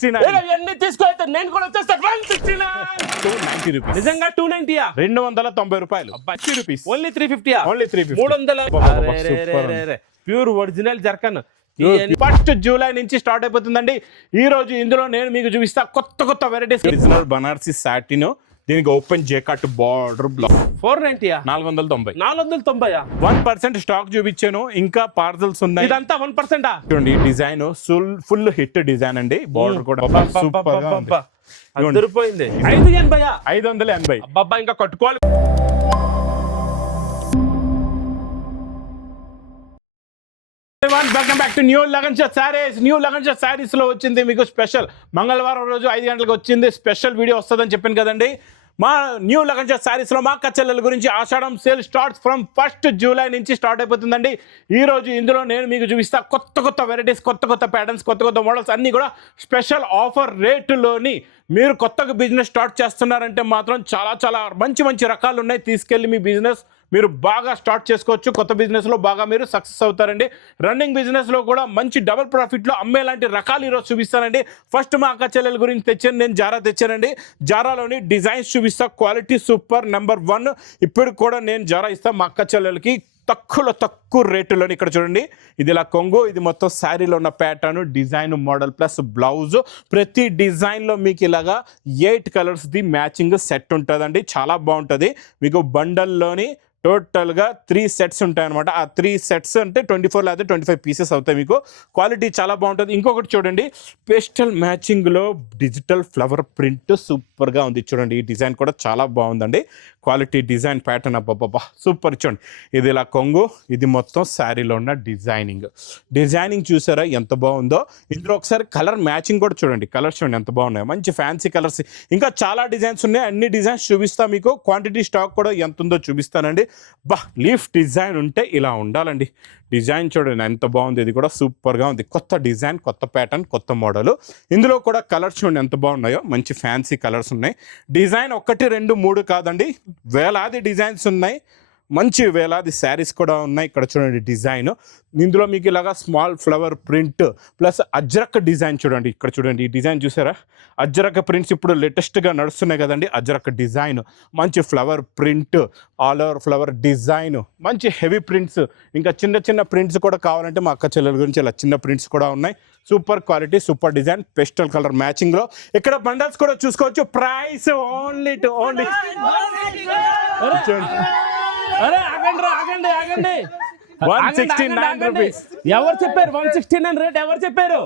169 ఎన్ని తీసుకో నేను కూడా వచ్చేస్తా 290 రూపీస్ నిజంగా 290 290 రూపాయలు 50 rupees only 350 only 350 300 pure original zircon first July నుంచి స్టార్ట్ అయిపోతుందండి. ఈ రోజు ఇందులో నేను మీకు చూపిస్తా కొత్త వెరైటీస్. ఒరిజినల్ బనారసి సాటిన్, దీనికి ఓపెన్ జేకట్ బార్డర్ బ్లౌజ్ 490 490 1% స్టాక్ చూపించాను, ఇంకా పార్సల్స్ ఉన్నాయి. ఇదంతా 1% చూడండి డిజైన్ ఫుల్ హిట్ డిజైన్ అండి. బార్డర్ కూడా సూపర్ గా ఉంది. అదిరిపోయింది. 580 అబ్బబ్బా ఇంకా కట్టుకోవాలి. Welcome back to new lagan shot saris. New lagan shot saris లో వచ్చింది మీకు స్పెషల్ మంగళవారం రోజు 5 గంటలకు వచ్చింది స్పెషల్ వీడియో వస్తుందని చెప్పాను కదండి. మా న్యూ లగన్ షాట్ సారీస్ లో మా కచ్చల్లెల గురించి Ashadam sale starts from 1st July నుంచి స్టార్ట్ అయిపోతుందండి. ఈ రోజు ఇందులో నేను మీకు చూపిస్తా కొత్త వెరైటీస్, కొత్త ప్యాటర్న్స్, కొత్త మోడల్స్ అన్ని కూడా స్పెషల్ ఆఫర్ రేటులోని. మీరు కొత్తగా బిజినెస్ స్టార్ట్ చేస్తున్నారంటే మాత్రం చాలా మంచి రకాలు ఉన్నాయి. తీసుకెళ్ళి మీ బిజినెస్ మీరు బాగా స్టార్ట్ చేసుకోవచ్చు. కొత్త బిజినెస్లో బాగా మీరు సక్సెస్ అవుతారండి. రన్నింగ్ బిజినెస్లో కూడా మంచి డబుల్ ప్రాఫిట్లో అమ్మేలాంటి రకాలు ఈరోజు చూపిస్తానండి. ఫస్ట్ మా అక్క చెల్లెల గురించి తెచ్చాను, నేను జారా తెచ్చానండి. జారాలోని డిజైన్స్ చూపిస్తా, క్వాలిటీ సూపర్ నెంబర్ 1. ఇప్పుడు కూడా నేను జారా ఇస్తాను మా అక్క చెల్లెలకి తక్కువ రేటులోని. ఇక్కడ చూడండి, ఇది ఇలా కొంగు, ఇది మొత్తం శారీలో ఉన్న pattern, design, model plus blouse. ప్రతి డిజైన్లో మీకు ఇలాగా 8 కలర్స్ది మ్యాచింగ్ సెట్ ఉంటుందండి. చాలా బాగుంటుంది. మీకు బండల్లోని టోటల్గా 3 సెట్స్ ఉంటాయన్నమాట. ఆ 3 సెట్స్ అంటే 24 లేదా 25 పీసెస్ అవుతాయి. మీకు క్వాలిటీ చాలా బాగుంటుంది. ఇంకొకటి చూడండి, పేస్టల్ మ్యాచింగ్లో డిజిటల్ ఫ్లవర్ ప్రింట్ సూపర్గా ఉంది. చూడండి ఈ డిజైన్ కూడా చాలా బాగుందండి. క్వాలిటీ డిజైన్ ప్యాటర్న్ అబ్బాబ్బా సూపర్. చూడండి ఇది ఇలా కొంగు, ఇది మొత్తం శారీలో ఉన్న డిజైనింగ్ చూసారా ఎంత బాగుందో. ఇందులో ఒకసారి కలర్ మ్యాచింగ్ కూడా చూడండి, కలర్స్ చూడండి ఎంత బాగున్నాయి. మంచి ఫ్యాన్సీ కలర్స్, ఇంకా చాలా డిజైన్స్ ఉన్నాయి. అన్ని డిజైన్స్ చూపిస్తా మీకు. క్వాంటిటీ స్టాక్ కూడా ఎంత ఉందో చూపిస్తానండి. లీఫ్ డిజైన్ ఉంటే ఇలా ఉండాలండి. డిజైన్ చూడండి ఎంత బాగుంది. ఇది కూడా సూపర్గా ఉంది. కొత్త డిజైన్, కొత్త ప్యాటర్న్, కొత్త మోడల్. ఇందులో కూడా కలర్స్ చూడండి ఎంత బాగున్నాయో. మంచి ఫ్యాన్సీ కలర్స్ ఉన్నాయి. డిజైన్ 1, 2, 3 కాదండి, వేలాది డిజైన్స్ ఉన్నాయి. మంచి వేలాది శారీస్ కూడా ఉన్నాయి. ఇక్కడ చూడండి డిజైన్. ఇందులో మీకు ఇలాగా small flower print plus ajrak design చూడండి. ఇక్కడ చూడండి ఈ డిజైన్ చూసారా, అజ్రక్ ప్రింట్స్ ఇప్పుడు లేటెస్ట్గా నడుస్తున్నాయి కదండి. అజ్రక్ డిజైన్, మంచి flower print, all over flower design, మంచి హెవీ ప్రింట్స్. ఇంకా చిన్న ప్రింట్స్ కూడా కావాలంటే మా అక్క చెల్లెల గురించి ఇలా చిన్న ప్రింట్స్ కూడా ఉన్నాయి. Super quality, super design, pastel colour మ్యాచింగ్లో. ఇక్కడ బండల్స్ కూడా చూసుకోవచ్చు. ప్రైస్ ఓన్లీ అరే ఆగండి 169 రూపీస్. ఎవరు చెప్పారు 169 రేట్? ఎవరు చెప్పారు?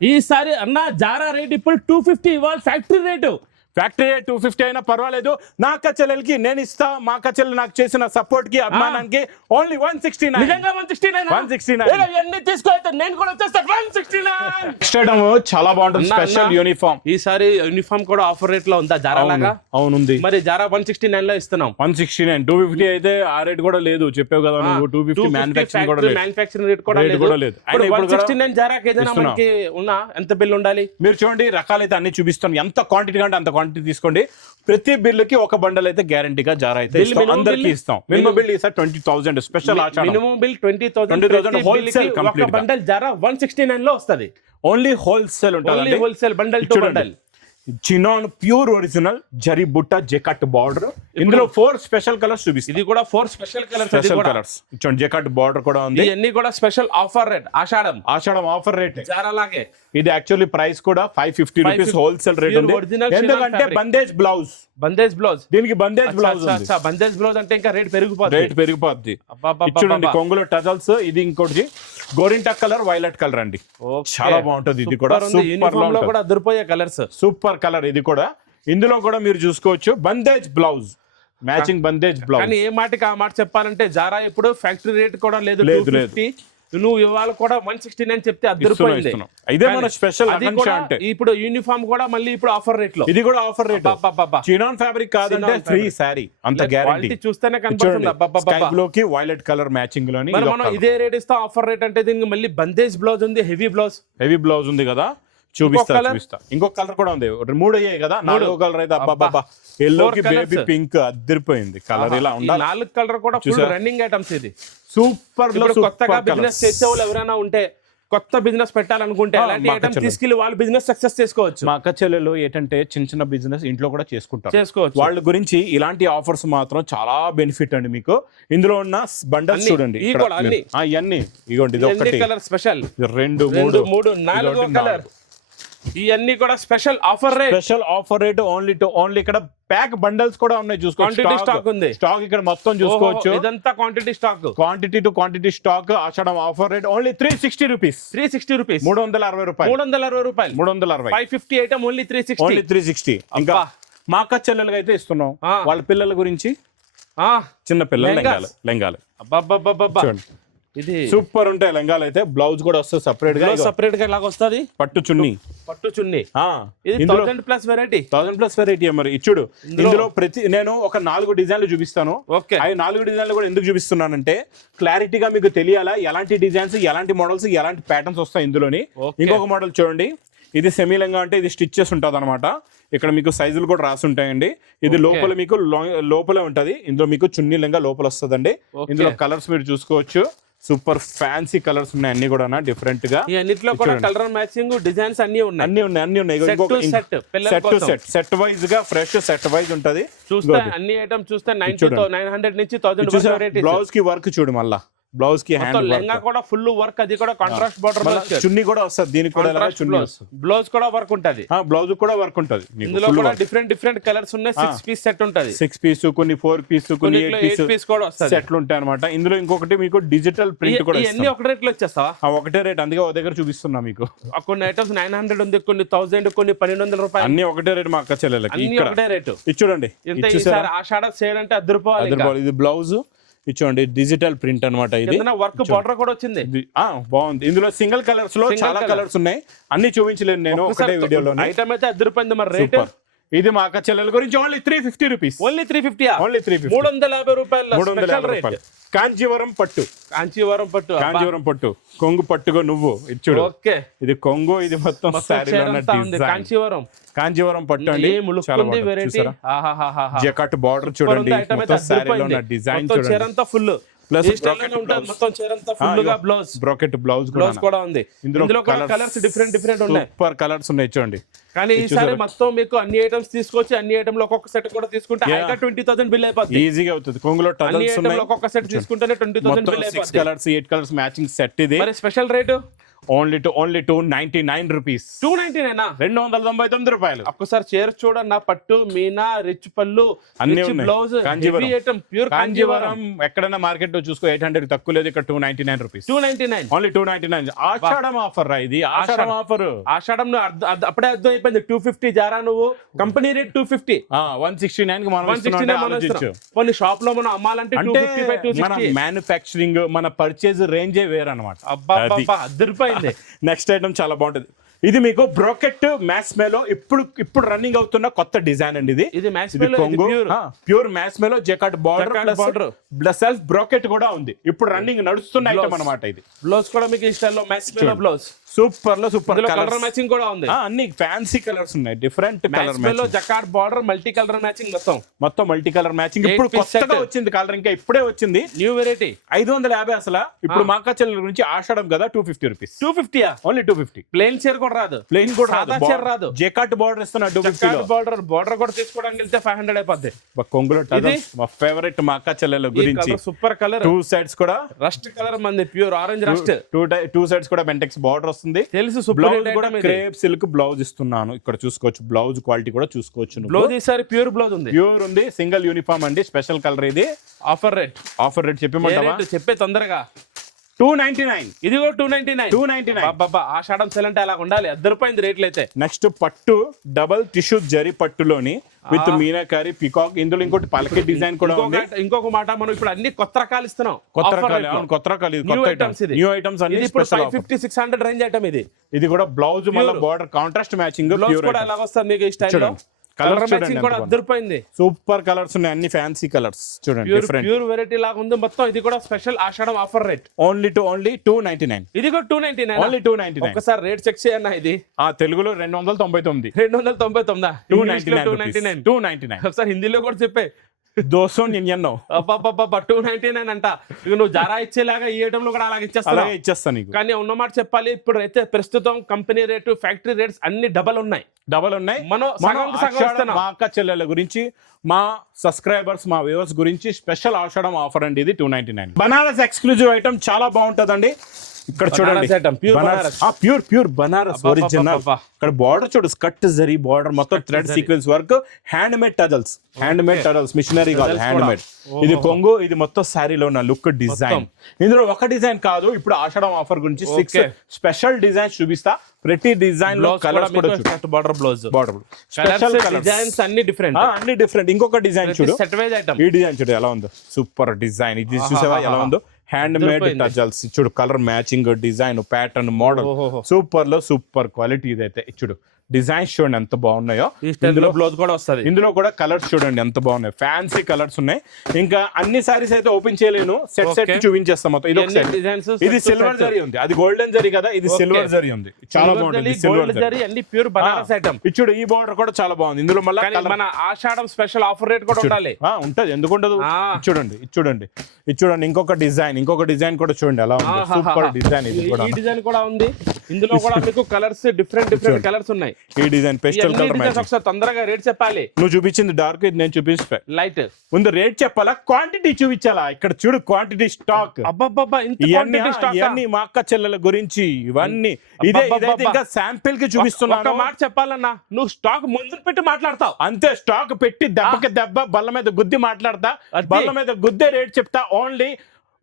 ఈసారి అన్న జారా రేట్ ఇప్పుడు 250 ఇవ్వాలి. ఫ్యాక్టరీ రేటు 250 అయినా పర్వాలేదు. నా అక్క చెల్లెలకి నేను ఇస్తా. మా అక్క చెల్లెలు నాకు చేసిన సపోర్ట్ కి, అభిమానానికి ఓన్లీ 169. నిజంగా 169 ఎన్ని తీసుకో నేను కూడా వచ్చేస్తా 169. చాలా బాగుంటుంది. Special uniform. ఈసారి యూనిఫామ్ కూడా ఆఫర్ రేట్ లో ఉందా జారా లాగా? అవునుంది. మరి జారా 169 లో ఇస్తున్నాం. 169 250 అయితే ఆ రేట్ కూడా లేదు. చెప్పావు కదా నువ్వు. 250 మ్యానుఫ్యాక్చరింగ్ రేట్ కూడా లేదు. 169 జారాకి ఏదైనా మనకి ఉన్నా ఎంత బిల్ ఉండాలి? మీరు చూడండి రకాలైతే అన్ని చూపిస్తాను. ఎంత క్వాంటిటీ అంటే అంత క్వాంటిటీ తీసుకోండి. ప్రతి బిల్లుకి ఒక బండల్ అయితే గ్యారంటీగా జారా అయితే అందరికి ఇస్తాం. మినిమం బిల్ ఈసారి 20,000 special. Minimum bill 20,000 wholesale complete. Bundle Zara 169 లో వస్తది. ఓన్లీ హోల్సేల్ ఉంటుంది. Wholesale bundle to bundle. Chinon pure original zari బుట్ట జెకట్ బార్డర్. ఇందులో 4 స్పెషల్ కలర్స్ చూపిస్తాయి. ఇది కూడా 4 స్పెషల్ కలర్స్. చూడండి జెకట్ బార్డర్ కూడా ఉంది. ఇవన్నీ కూడా స్పెషల్ ఆఫర్ రేట్. ఆషాఢం ఆఫర్ రేట్ జారా లాగే. ఇది యాక్చువల్లీ ప్రైస్ కూడా 550 రూపీస్ హోల్సేల్ రేట్ ఉంది. ఎందుకంటే బందేజ్ బ్లౌజ్ దీనికి బందేజ్ బ్లౌజ్ ఉంది. బందేజ్ బ్లౌజ్ అంటే ఇంకా రేట్ పెరిగిపోద్ది. చూడండి కొంగులో టజల్స్. ఇది ఇంకోటి గోరింటా కలర్, వైలెట్ కలర్ అండి. చాలా బాగుంటుంది. ఇది కూడా సూపర్ అదిరిపోయే కలర్స్. సూపర్ కలర్ ఇది కూడా. ఇందులో కూడా మీరు చూసుకోవచ్చు bandhej blouse, matching bandhej blouse. కానీ ఏ మాటకి ఆ మాట చెప్పాలంటే జారా ఇప్పుడు ఫ్యాక్టరీ రేట్ కూడా లేదు. నువ్వు ఇవాళ కూడా 169 చెప్తే అదిరిపోయింది. ఇదే మన స్పెషల్. ఇప్పుడు యూనిఫామ్ కూడా మళ్ళీ ఇప్పుడు ఆఫర్ రేట్ లో. ఇది కూడా ఆఫర్ రేట్. చినాన్ ఫ్యాబ్రిక్ కాదంటే ఫ్రీ సారీ అంత గ్యారెంటీ. చూస్తేనే కనబడుతుంది. వైలెట్ కలర్ మ్యాచింగ్ లోని మనం ఇదే రేట్ ఇస్తాం. ఆఫర్ రేట్ అంటే దీనికి మళ్ళీ బందేజ్ బ్లౌజ్ ఉంది, హెవీ బ్లౌజ్ ఉంది కదా. చూపిస్తా. ఇంకొక కలర్ కూడా ఉంది. 3 అయ్యాయి కదా, 4వ కలర్ అయితే అబ్బాబ్బా ఎల్లోకి బేబీ పింక్ అదిరిపోయింది. కలర్ ఇలా ఉండాలి. 4 కలర్ కూడా రన్నింగ్ ఐటమ్స్. ఇది సూపర్. కొత్తగా బిజినెస్ చేసే వాళ్ళు ఎవరైనా ఉంటే కొత్త బిజినెస్ పెట్టాలనుకుంటే ఆ, అలాంటి మా ఐటమ్ చెల్లెలు. తీసుకెళ్లి వాళ్ళు బిజినెస్ సక్సెస్ చేసుకోవచ్చు. మా అక్క చెల్లెలు ఏంటంటే చిన్న చిన్న బిజినెస్ ఇంట్లో కూడా చేసుకోవచ్చు. వాళ్ళ గురించి ఇలాంటి ఆఫర్స్ మాత్రం చాలా బెనిఫిట్ అండి మీకు. ఇందులో ఉన్న బండల్స్ అన్ని, చూడండి ఇవి ఇక్కడ కూడా అన్ని. ఇవన్నీ ఇగోండి, ఇది ఒకటి, కలర్ స్పెషల్, ఇది రెండు, 2 మూడు, 3 4 ఇదొకటి, కలర్, ఇవన్నీ కూడా special offer rate. Special offer rate only ఇక్కడ ప్యాక్ బండల్స్ కూడా ఉన్నాయి క్వాంటిటీ చూసుకోవచ్చు. స్టాక్ ఉంది. స్టాక్ ఇక్కడ మొత్తం చూసుకోవచ్చు. ఇదంతా quantity stock, quantity to quantity stock. Ashadham offer rate only 360 rupees, 360 rupees, 360 రూపాయలు, 360 రూపాయలు, 360, 550 ఐటమ్ ఓన్లీ 360, ఓన్లీ 360. ఇంకా అబ్బా. మా అక్క చెల్లెలుగా అయితే ఇస్తున్నాం. ఆ. వాళ్ళ పిల్లల గురించి ఆ చిన్న పిల్లలు లెహంగాస్. లెంగాలు అబ్బబ్బబ్బబ్బా, చూడండి, ఇది సూపర్ ఉంటాయి లెంగాలు అయితే. బ్లౌజ్ కూడా వస్తుంది సెపరేట్ గా, సెపరేట్ గా లాగా వస్తది, పట్టు చున్నీ. పట్టు చున్నీ. ఆ, ఇది ఇందులో 1000+ వెరైటీ, 1000+ వెరైటీ. మరి ఇచ్చుడు ఇందులో నేను ఒక 4 డిజైన్లు చూపిస్తాను. ఓకే. అవి 4 డిజైన్లు కూడా ఎందుకు చూపిస్తున్నానంటే క్లారిటీగా మీకు తెలియాలా ఎలాంటి డిజైన్స్, ఎలాంటి మోడల్స్, ఎలాంటి ప్యాటర్న్స్ వస్తాయి ఇందులోని. ఓకే. ఇంకొక మోడల్ చూడండి, ఇది సెమీ లెంగా అంటే ఇది స్టిచెస్ ఉంటుంది అనమాట. ఇక్కడ మీకు సైజులు కూడా రాసి ఉంటాయండి. ఇది ఓకే. లోపల మీకు లోపలే ఉంటది. ఇందులో మీకు చున్నీ లెంగా లోపల వస్తుందండి. ఓకే. ఇందులో కలర్స్ మీరు చూసుకోవచ్చు. సూపర్ ఫ్యాన్సీ కలర్స్ ఉన్నాయి అన్ని కూడా డిఫరెంట్ గా. ఈ అన్నిట్లో కూడా కలర్ మ్యాచింగ్ డిజైన్స్ అన్ని ఉన్నాయి, అన్ని ఉన్నాయి. సెట్ వైజ్ గా ఫ్రెష్ సెట్ వైజ్ ఉంటది. చూస్తే అన్ని ఐటమ్ చూస్తే 900 నుంచి 1000 వెరైటీస్. బ్లౌజ్ కి వర్క్ చూడు, మళ్ళా బ్లౌజ్ కి హ్యాండ్ లెహంగా కూడా ఫుల్ వర్క్, అది కూడా కాంట్రాస్ట్ బార్డర్ లో వచ్చేది. చున్నీ కూడా వస్తుంది దీనికి కూడా, చున్నీ వస్తుంది. బ్లౌజ్ కూడా వర్క్ ఉంటది, బ్లౌజ్ కూడా వర్క్ ఉంటది. ఇందులో కూడా డిఫరెంట్ కలర్స్ ఉన్నాయి. 6 పీస్ సెట్ ఉంటది, 6 పీస్, కొన్ని 4 పీస్, కొన్ని 8 పీస్ కూడా వస్తది, సెట్లు ఉంటాయి అనమాట. ఇందులో ఇంకొకటి మీకు డిజిటల్ ప్రింట్ కూడా ఇవన్నీ ఒక రేట్ లో వచ్చేస్తావా? ఒకటే రేట్, అందుకే ఒక దగ్గర చూపిస్తున్నా మీకు. కొన్ని ఐటమ్స్ 900 ఉంది, కొన్ని 1000, కొన్ని 1200 రూపాయలు, అన్ని ఒకటే రేట్ మా అక్క చెల్లెలకి. అన్ని ఇక్కడ ఒకటే రేటు. ఇది చూడండి, ఇంత ఈసారి ఆషాఢ సేల్ అంటే అద్దరిపోవాలి. ఇది బ్లౌజ్ ఇచ్చోండి, డిజిటల్ ప్రింట్ అన్నమాట. ఇది వర్క్ బార్డర్ కూడా వచ్చింది. బాగుంది. ఇందులో సింగిల్ కలర్స్ లో చాలా కలర్స్ ఉన్నాయి. అన్ని చూపించలేను నేను ఒకటే వీడియోలో. ఐటమ్ అయితే అద్దరిపోయింది. మరి రేట్ ఇది మా అక్క చెల్లెల గురించి ఓన్లీ 350 రూపీస్, ఓన్లీ 350, ఓన్లీ 350, 350 రూపాయలు. 350 రూపాయలు. కాంచీవరం పట్టు, కాంచీవరం పట్టు, కాంచీవరం పట్టు, కొంగు పట్టుగా నువ్వు ఇచ్చుడు. ఓకే, ఇది కొంగు, ఇది మొత్తం కాంచీవరం, కాంచీవరం పట్టు అండి. చాలా బాగుంది. జకాట్ బార్డర్ చూడండి, డిజైన్ చూడండి, ఫుల్ ప్లస్ బ్రోకెట్ బ్లౌజ్ కూడా ఉంది. ఇందులో కలర్స్ డిఫరెంట్ ఉన్నాయి, సూపర్ కలర్స్ ఉన్నాయి చూడండి. కానీ ఈసారి మొత్తం మీకు అన్ని ఐటమ్స్ తీసుకొచ్చి అన్ని ఐటమ్ లో ఒక్కొక్క సెట్ కూడా తీసుకుంటే 20,000 బిల్ అయిపోతుంది, ఈజీగా అవుతుంది. కొంగులో టజల్స్ ఉన్నాయి, ఒక్కొక్క సెట్ తీసుకుంటేనే 20,000 బిల్ అయిపోతుంది. 6 కలర్స్ 8 కలర్స్ మ్యాచింగ్ సెట్. ఇది మరి స్పెషల్ రేటు ఓన్లీ 299 రూపీస్, 299 రూపాయలు. ఒక్కసారి చీర చూడన్న, పట్టు, మీనా, రిచ్ పళ్ళు, అన్ని బ్లౌజ్, ప్యూర్ కాంజీవరం. ఎక్కడైనా మార్కెట్ లో చూసుకో 800 తక్కువ లేదు. ఇక్కడ 299 రూపీస్, 299, ఓన్లీ 299. ఆషాఢం ఆఫర్ రా ఇది, ఆషాఢం ఆఫర్. ఆషాఢం అప్పుడే అర్థం అయిపోయింది. 250 జారా నువ్వు, కంపెనీ రేట్ 250, 169 కి మనం 169. కొన్ని షాప్ లో మనం అమ్మాలంటే 255, 260. మన మ్యానుఫ్యాక్చరింగ్, మన పర్చేజ్ రేంజే వేర్ అనమాట. అబ్బా అద్దరిపోయింది. నెక్స్ట్ ఐటమ్ చాలా బాగుంటది. ఇది మీకు బ్రోకెట్ మ్యాస్మేలో ఇప్పుడు రన్నింగ్ అవుతున్న కొత్త డిజైన్ అండి. ఇది ప్యూర్ మ్యాస్మేలో jacquard border plus self brocade కూడా ఉంది. ఇప్పుడు రన్నింగ్ నడుస్తున్న ఐటమ్ అనమాట. ఇది బ్లౌజ్ కూడా మీకు ఈ స్టైల్లో మ్యాస్మేలో బ్లౌజ్ సూపర్ లో సూపర్ కలర్ మ్యాచింగ్ కూడా ఉంది. అన్ని ఫ్యాన్సీ కలర్స్ ఉన్నాయి, different colour matching. జకాట్ border multi colour matching, మొత్తం మల్టీ కలర్ మ్యాచింగ్. ఇప్పుడు కొత్తగా వచ్చింది కలర్, ఇంకా ఇప్పుడే వచ్చింది న్యూ వెరైటీ. 550 అసలు. ఇప్పుడు మా అక్క చెల్లెల గురించి ఆషాఢం కదా, 250 రూపీస్, 250, ఓన్లీ 250. ప్లెయిన్ చీర కూడా రాదు, ప్లెయిన్ కూడా రాదు. జకాట్ బార్డర్ ఇస్తున్నా 250. బార్డర్ కూడా తీసుకోవడానికి వెళ్తే 500 అయిపోద్ది. కొంగులో మా ఫేవరెట్ మా అక్క చెల్లెల గురించి సూపర్ కలర్. 2 సైడ్స్ కూడా రస్ట్ కలర్, మంది ప్యూర్ ఆరెంజ్ రస్ట్. 2 సైడ్స్ కూడా బెంటెక్స్ బార్డర్ వస్తుంది. తెలుసు. బ్లౌజ్ కూడా క్రేప్ సిల్క్ బ్లౌజ్ ఇస్తున్నాను. ఇక్కడ చూసుకోవచ్చు, బ్లౌజ్ క్వాలిటీ కూడా చూసుకోవచ్చు. బ్లౌజ్ ఈసారి ప్యూర్ బ్లౌజ్ ఉంది, ప్యూర్ ఉంది. సింగిల్ యూనిఫామ్ అండి, స్పెషల్ కలర్. ఇది ఆఫర్ రేట్ చెప్పమంటావా? చెప్పే తొందరగా. 299. ఇది కూడా 299. బాబా ఆషాఢం సేల్ అంటే అలా ఉండాలి, అద్దరిపోయింది రేట్లు అయితే. నెక్స్ట్ పట్టు, డబల్ టిష్యూ జరీ పట్టులోని విత్ మీనాకారి పికాక్. ఇందులో ఇంకోటి పలకే డిజైన్ కూడా ఉంది. ఇంకొక మాట, మనం ఇప్పుడు అన్ని కొత్త రకాలు ఇస్తున్నాం. కొత్త రకాలు న్యూ ఐటమ్స్ అన్ని ఇప్పుడు 550-600 రేంజ్ ఐటమ్. ఇది కూడా బ్లౌజ్ మళ్ళీ బార్డర్ కాంట్రాస్ట్ మ్యాచింగ్. బ్లౌజ్ కూడా ఎలా వస్తుంది మీకు ఈ స్టైల్లో. కలర్ మ్యాచింగ్ కూడా అద్దరిపోయింది. సూపర్ కలర్స్ ఉన్నాయి, అన్ని ఫ్యాన్సీ కలర్స్ చూడండి. ప్యూర్ వెరైటీ లాగా ఉంది మొత్తం. ఇది కూడా స్పెషల్ ఆషాఢం ఆఫర్ రేట్, ఓన్లీ 299. ఇది కూడా 299, ఓన్లీ 299. ఒకసారి రేట్ చెక్ చేయన్నా. ఇది తెలుగులో 299, 299, 299. ఒకసారి హిందీలో కూడా చెప్పే. 299 అబ్బా 299 అంట. ఇక నువ్వు జారా ఇచ్చేలాగా ఈ ఐటమ్ లో కూడా అలాగే ఇచ్చేస్తాను. అలాగే ఇచ్చేస్తాను నీకు. కానీ ఉన్నమాట చెప్పాలి, ఇప్పుడు అయితే ప్రస్తుతం కంపెనీ రేటు ఫ్యాక్టరీ రేట్స్ అన్ని డబల్ ఉన్నాయి. మనం సగం ఇస్తున్నాం. మా అక్క చెల్లెల గురించి, మా సబ్స్క్రైబర్స్, మా వ్యూవర్స్ గురించి స్పెషల్ ఆషాఢం ఆఫర్ అండి ఇది. 299 బనారస్ ఎక్స్క్లూజివ్ ఐటమ్, చాలా బాగుంటదండి. ఇక్కడ చూడండి ప్యూర్ బనారస్ ఒరిజినల్. ఇక్కడ బార్డర్ చూడు, స్కట్ జరీ బార్డర్, మొత్తం thread sequence work, hand made tassels, machinery కాదు, హ్యాండ్ మేడ్. ఇది కొంగు, ఇది మొత్తం శారీలో ఉన్న లుక్ డిజైన్. ఇందులో ఒక డిజైన్ కాదు, ఇప్పుడు ఆషాఢం ఆఫర్ గురించి 6 స్పెషల్ డిజైన్స్ చూపిస్తా. ప్రతి డిజైన్ లో కలర్స్ కూడా బార్డర్ బ్లౌజ్, స్పెషల్ డిజైన్స్ అన్ని డిఫరెంట్. ఇంకొక డిజైన్ చూడు, సెట్ వైజ్ ఐటమ్. ఈ డిజైన్ చూడు ఎలా ఉందో, సూపర్ డిజైన్. ఇది చూసావా ఎలా ఉందో, హ్యాండ్ మేడ్ టజల్స్. చూడు colour matching, design, pattern, model super లో సూపర్ క్వాలిటీ. ఇదైతే చూడు డిజైన్స్ చూడండి ఎంత బాగున్నాయో. ఇందులో బ్లౌజ్ కూడా వస్తుంది. ఇందులో కూడా కలర్స్ చూడండి ఎంత బాగున్నాయి, ఫ్యాన్సీ కలర్స్ ఉన్నాయి. ఇంకా అన్ని సారీస్ అయితే ఓపెన్ చేయలేను, సెట్ చూపించేస్తాం మొత్తం. ఇది ఒక డిజైన్స్, ఇది సిల్వర్ జరీ ఉంది, అది గోల్డెన్ జరీ కదా, ఇది సిల్వర్ జరీ ఉంది. చాలా బాగుంటుంది సిల్వర్ జరీ, అన్ని ప్యూర్ బనారస్ ఐటమ్. చూడు ఈ బార్డర్ కూడా చాలా బాగుంది. ఇందులో మళ్ళీ మన ఆషాఢం స్పెషల్ ఆఫర్ రేట్ కూడా ఉండాలి. ఉంటది, ఎందుకు ఉండదు. చూడండి ఇంకొక డిజైన్ కూడా చూడండి ఎలా ఉంది, సూపర్ డిజైన్. ఇది కూడా ఈ డిజైన్ కూడా ఉంది. ఇందులో కూడా మీకు కలర్స్ డిఫరెంట్ కలర్స్ ఉన్నాయి. ఈ డిజైన్ పేస్టల్ కలర్ మ్యాచింగ్. ఒకసారి తొందరగా రేట్ చెప్పాలి. నువ్వు చూపించింది డార్క్, ఇది నేను చూపిస్తా లైట్. ముందు రేట్ చెప్పాలా, క్వాంటిటీ చూపించాలా? ఇక్కడ చూడు క్వాంటిటీ స్టాక్. అబ్బబ్బబ్బా ఇంత క్వాంటిటీ స్టాక్. ఇవన్నీ మా అక్క చెల్లెల గురించి, ఇవన్నీ ఇదైతే ఇంకా శాంపిల్ కి చూపిస్తున్నాను. ఒక మాట చెప్పాలన్నా, నువ్వు స్టాక్ ముందు పెట్టి మాట్లాడతావు అంతే. స్టాక్ పెట్టి దెబ్బకి దెబ్బ బల్ల మీద గుద్ది మాట్లాడతా, బల్ల మీద గుద్దే రేట్ చెప్తా. ఓన్లీ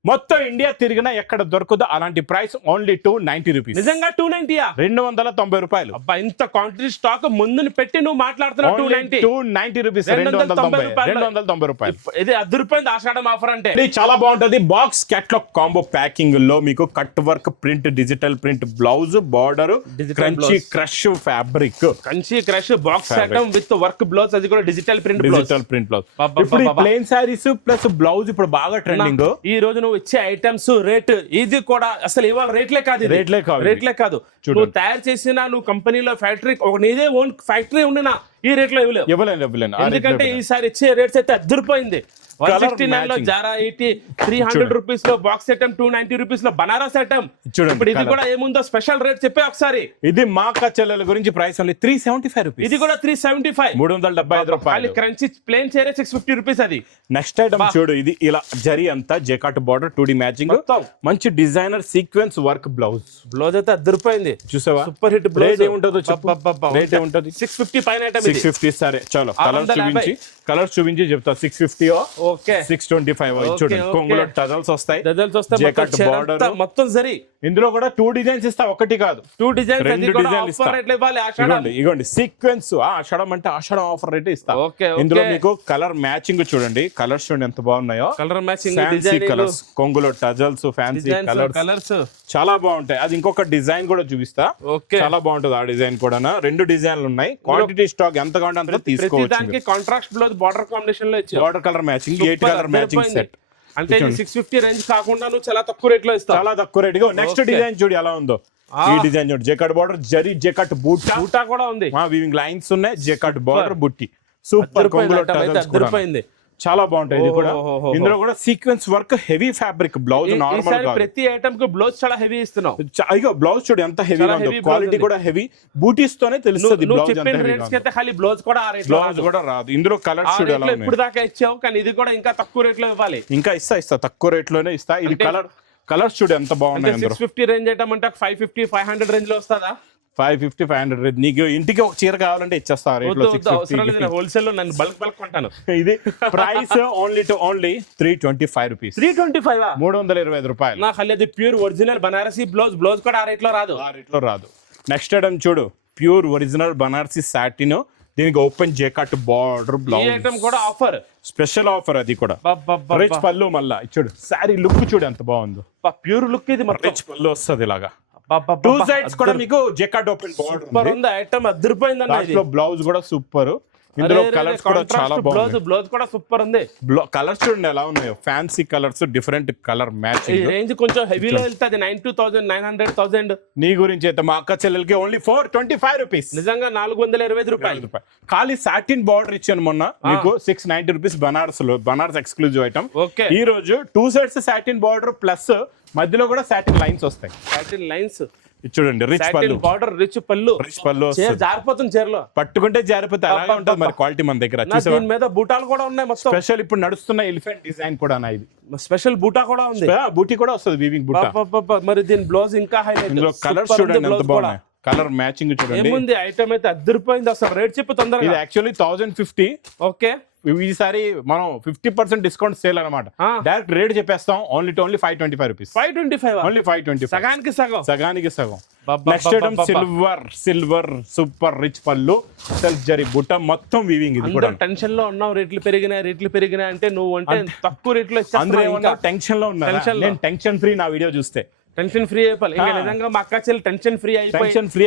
మొత్తం ఇండియా తిరిగినా ఎక్కడ దొరకదు అలాంటి ప్రైస్. Only 290 rupees. నిజంగా 290 290 రూపాయలు. అబ్బా ఇంత క్వాంటిటీ స్టాక్ ముందు పెట్టి నువ్వు మాట్లాడుతున్నావు. 290 రూపీస్, 290 రూపాయలు. ఇది అదిరిపోయింది ఆషాఢం ఆఫర్ అంటే. ఇది చాలా బాగుంటది. బాక్స్ క్యాట్లాగ్ కాంబో ప్యాకింగ్ లో మీకు cut work print, digital print, blouse, border, crunchy crush fabric, box item with work blouse, అది కూడా డిజిటల్ ప్రింట్ బ్లౌజ్. ఇప్పుడు ప్లెయిన్ సారీస్ ప్లస్ బ్లౌజ్ ఇప్పుడు బాగా ట్రెండింగ్. ఈ రోజు నువ్వు ఇచ్చే ఐటమ్స్ రేట్ ఇది కూడా అసలు ఇవాళ రేట్లే కాదు. నువ్వు తయారు చేసిన, నువ్వు కంపెనీలో ఫ్యాక్టరీ, ఒక నీదే ఓన్ ఫ్యాక్టరీ ఉండినా ఈ రేట్ లో ఇవ్వలేను. ఎందుకంటే ఈసారి ఇచ్చే రేట్స్ అయితే అద్దరిపోయింది. 169 లో జారా 80, 300 రూపీస్ లో బాక్స్ ఐటమ్, 290 రూపీస్ లో బనారస్ ఐటమ్. ఇప్పుడు ఇది కూడా ఏముందో స్పెషల్ రేట్ చెప్పే ఒకసారి. ఇది మా అక్క చెల్లెల గురించి ప్రైస్ ఓన్లీ 375 రూపీస్. ఇది కూడా 375, 375 రూపాయలు. క్రంచీ ప్లేన్ చీర 650 రూపీస్. అది నెక్స్ట్ ఐటమ్ చూడు, ఇది ఇలా జరీ అంతా జెకాట్ బార్డర్, 2D మ్యాచింగ్, మంచి డిజైనర్ సీక్వెన్స్ వర్క్ బ్లౌజ్ అయితే అద్దరిపోయింది. చూసావా సూపర్ హిట్ బ్లౌజ్. రేట్ ఏముంటుందో చెప్పు. రేట్ ఏముంటుంది? 650 పైన ఐటమ్. 650. సరే చలో కలర్స్ చూపించి చెప్తా. 650 ఓకే, 625 చూడండి. కొంగులో టజల్స్ వస్తాయి, జెకాట్ బార్డర్ మొత్తం సరి. ఇందులో కూడా 2 డిజైన్స్ ఇస్తా, ఒకటి కాదు 2 డిజైన్స్. 2 డిజైన్లు ఇస్తా. ఇగోండి సీక్వెన్స్ ఆషాఢం అంటే ఆషాఢం ఆఫర్ రేట్ ఇస్తా. ఇందులో మీకు కలర్ మ్యాచింగ్ చూడండి, కలర్స్ చూడండి ఎంత బాగున్నాయో. కలర్ మ్యాచింగ్, కలర్స్, కొంగులో టజల్స్, ఫ్యాన్సీ కలర్స్ చాలా బాగుంటాయి. అది ఇంకొక డిజైన్ కూడా చూపిస్తా, చాలా బాగుంటది ఆ డిజైన్ కూడా. 2 డిజైన్లు ఉన్నాయి. క్వాంటిటీ స్టాక్ ఎంత కావాలంటే అంత తీసుకోవచ్చు. కాంట్రాస్ట్ బ్లౌజ్ బార్డర్ కాంబినేషన్ లో ఇచ్చారు. Border colour matching, 8 colour matching set. అంటే 650 రేంజ్ కాకుండా నువ్వు చాలా తక్కువ రేట్ లో ఇస్తావు. చాలా తక్కువ రేట్. నెక్స్ట్ డిజైన్ చూడు ఎలా ఉందో. ఈ డిజైన్ చూడు, జెకాట్ బార్డర్, జరీ జెకాట్ బూటా కూడా ఉంది. వీవింగ్ లైన్స్ ఉన్నాయి, జెకాట్ బార్డర్, బుట్టి, సూపర్ కొంగులో టజల్స్ కూడా చాలా బాగుంటాయి. ఇది కూడా ఇందులో కూడా sequence work, heavy fabric blouse. Normal గా ప్రతి ఐటమ్ కు బ్లౌజ్ చాలా హెవీ ఇస్తున్నావు. ఇగో బ్లౌజ్ చూడు ఎంత హెవీ ఉందో, క్వాలిటీ కూడా హెవీ. బూటీస్ తోనే తెలుస్తుంది బ్లౌజ్ ఎంత హెవీ ఉందో. ఖాళీ బ్లౌజ్ కూడా ఆ రేట్ బ్లౌజ్ కూడా రాదు. ఇందులో కలర్స్ చూడు ఎలా ఉన్నాయి. ఇప్పుడు దాకా ఇచ్చావు, కానీ ఇది కూడా ఇంకా తక్కువ రేట్ లో ఇవ్వాలి. ఇంకా ఇస్తా తక్కువ రేట్ లోనే ఇస్తా. ఇది కలర్స్ చూడు ఎంత బాగున్నాయి. 650 రేంజ్ ఐటమ్ అంటే 550, 500 రేంజ్ లో వస్తుందా? 550, 500. నీకు ఇంటికి ఒక చీర కావాలంటే ఇచ్చేస్తా. హోల్సేల్ లో నన్ను బల్క్ కొంటాను. ఇది ప్రైస్ ఓన్లీ 325 రూపీస్. 325, 325 రూపాయలు. నాకు అది ప్యూర్ ఒరిజినల్ బనారసి బ్లౌజ్ కూడా ఆ రేట్ లో రాదు. నెక్స్ట్ ఐటమ్ చూడు, ప్యూర్ ఒరిజినల్ బనారసి సాటిన్, దీనికి open jacquard border blouse. Item కూడా ఆఫర్, స్పెషల్ ఆఫర్. అది కూడా రిచ్ పళ్ళు. మళ్ళా చూడు సారీ లుక్ చూడు ఎంత బాగుందో, ప్యూర్ లుక్. ఇది రిచ్ పళ్ళు వస్తుంది ఇలాగా. 2 సైడ్స్ కూడా మీకు జెకాట్ ఓపెన్ బార్డర్ ఉంది. ఐటమ్ అదిరిపోయింది. బ్లౌజ్ కూడా సూపర్. ఇందులో కలర్స్ కూడా చాలా బాగున్నాయి. బ్లౌజ్ కూడా సూపర్ ఉంది. కలర్స్ చూడండి ఎలా ఉన్నాయో, ఫ్యాన్సీ కలర్స్, డిఫరెంట్ కలర్ ఈ మ్యాచింగ్. రేంజ్ కొంచెం హెవీలో వెళ్తుంది. 92,000 900,000. నీ గురించి అయితే మా అక్క చెల్లెలకి ఓన్లీ 425 రూపీస్. నిజంగా 425 రూపాయలు. ఖాళీ సాటిన్ బార్డర్ ఇచ్చాను మొన్న మీకు 690 రూపీస్ బనారస్ లో, బనారస్ ఎక్స్క్లూజివ్ ఐటమ్. ఓకే, ఈ రోజు 2 సైడ్స్ సాటిన్ బార్డర్ ప్లస్ మధ్యలో కూడా సాటిన్ లైన్స్ వస్తాయి. సాటిన్ లైన్స్ ఇది చూడండి, రిచ్ పళ్ళు, బార్డర్, రిచ్ పళ్ళు. రిచ్ పళ్ళు చీర వస్తుంది. జారిపోతుంది, చీరలో పట్టుకుంటే జారిపోతే అలాగే ఉంటుంది మరి క్వాలిటీ మన దగ్గర. దీని మీద బూటాలు కూడా ఉన్నాయి మొత్తం. స్పెషల్ ఇప్పుడు నడుస్తున్న ఎలిఫెంట్ డిజైన్ కూడా ఇది స్పెషల్ బూటా కూడా ఉంది. బూటీ కూడా వస్తుంది, వీవింగ్ బూటా. మరి దీని బ్లౌజ్ ఇంకా హైలైట్. ఇందులో కలర్స్ చూడండి ఎంత బాగున్నాయి, కలర్ మ్యాచింగ్ చూడండి. ఏముంది ఐటమ్ అయితే అద్దరిపోయింది అసలు. రేట్ చెప్పు తొందరగా. ఇది యాక్చువల్లీ 1050. ఓకే, ఈసారి మనం 50% డిస్కౌంట్ సేల్ అన్నమాట. డైరెక్ట్ రేట్ చెప్పేస్తాం, ఓన్లీ 525 రూపీస్. 525, ఓన్లీ 525, సగానికి సగం. సగానికి సగం. Next item silver super rich పళ్ళు, సెల్ఫ్ జరీ బుట్ట, మొత్తం వీవింగ్. ఇది కూడా టెన్షన్ లో ఉన్నావు, రేట్లు పెరిగినాయి అంటే నువ్వు అంటే తక్కువ రేట్లో అందరూ టెన్షన్ లో ఉన్నారు. నేను టెన్షన్ ఫ్రీ నా వీడియో చూస్తే. టెన్షన్ ఫ్రీ అయిపోయి ఇంకా నిజంగా మా అక్క చెల్లి టెన్షన్ ఫ్రీ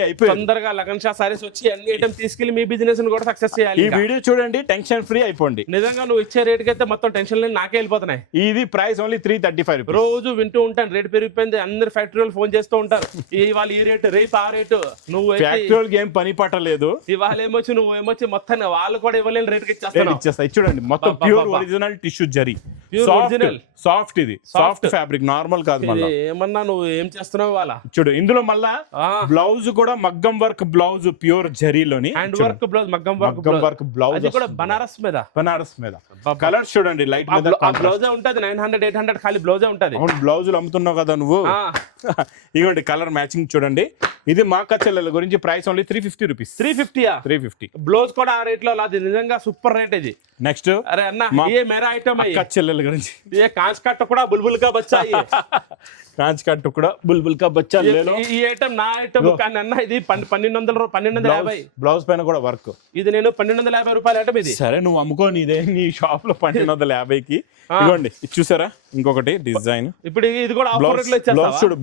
అయిపోయి తొందరగా లగన్ షా సారీస్ వచ్చి అన్ని ఐటమ్ తీసుకెళ్లి మీ బిజినెస్ కూడా సక్సెస్ చేయాలి. ఈ వీడియో చూడండి, టెన్షన్ ఫ్రీ అయిపోండి. నిజంగా నువ్వు ఇచ్చే రేట్ కి అయితే మొత్తం టెన్షన్ లేని నాకే వెళ్ళిపోతున్నాయి. ఇది ప్రైస్ ఓన్లీ 335 రూపీస్. రోజు వింటూ ఉంటాను రేట్ పెరిగిపోయింది, అందరు ఫ్యాక్టరీ వాళ్ళు ఫోన్ చేస్తూ ఉంటారు. ఇవాళ ఈ రేటు, రేపు ఆ రేటు. నువ్వు ఫ్యాక్టరీ వాళ్ళకి ఏం పని పట్టలేదు. ఇవాళ ఏమొచ్చి మొత్తం వాళ్ళు కూడా ఇవ్వలేని రేట్ కి ఇచ్చేస్తాయి. చూడండి మొత్తం pure original tissue zari, soft. ఇది సాఫ్ట్ ఫ్యాబ్రిక్, నార్మల్ కాదు. మళ్ళీ ఏమన్నా నువ్వు ఏం చేస్తున్నావు వాళ్ళ. చూడు ఇందులో మళ్ళా బ్లౌజ్ కూడా మగ్గం వర్క్ బ్లౌజ్, ప్యూర్ జరీలోని హ్యాండ్ వర్క్ బ్లౌజ్, మగ్గం వర్క్ బ్లౌజ్ కూడా బనారస్ మీద. కలర్స్ చూడండి లైట్ మీద. బ్లౌజే ఉంటది 900 800 ఖాళీ బ్లౌజే ఉంటది. అవును, బ్లౌజులు అమ్ముతున్నావు కదా నువ్వు. ఇవ్వండి కలర్ మ్యాచింగ్ చూడండి. ఇది మా కచ్చల గురించి ప్రైస్ ఓన్లీ 350 రూపీస్. 350. బ్లౌజ్ కూడా ఆ రేట్ లో నిజంగా సూపర్ రేట్ ఇది. నెక్స్ట్ అరే అన్న ఏ మేరా ఐటమ్ కచ్చల గురించి ये कांच का टुकड़ा बुलबुल का बच्चा ये कांच का टुकड़ा बुलबुल का बच्चा ले लो. ఈ ఐటమ్ నా ఐటమ్ కానీ అన్న ఇది 1250. బ్లౌజ్ పైన కూడా వర్క్. ఇది నేను 1250 రూపాయల ఐటమ్ ఇది. సరే నువ్వు అమ్ముకో, నీదే నీ షాప్ లో 1250కి. ఇదిగోండి ఇది చూసారా, ఇంకొకటి డిజైన్. ఇప్పుడు ఇది కూడా ఆఫర్ రేట్ లో ఇచ్చేస్తావా?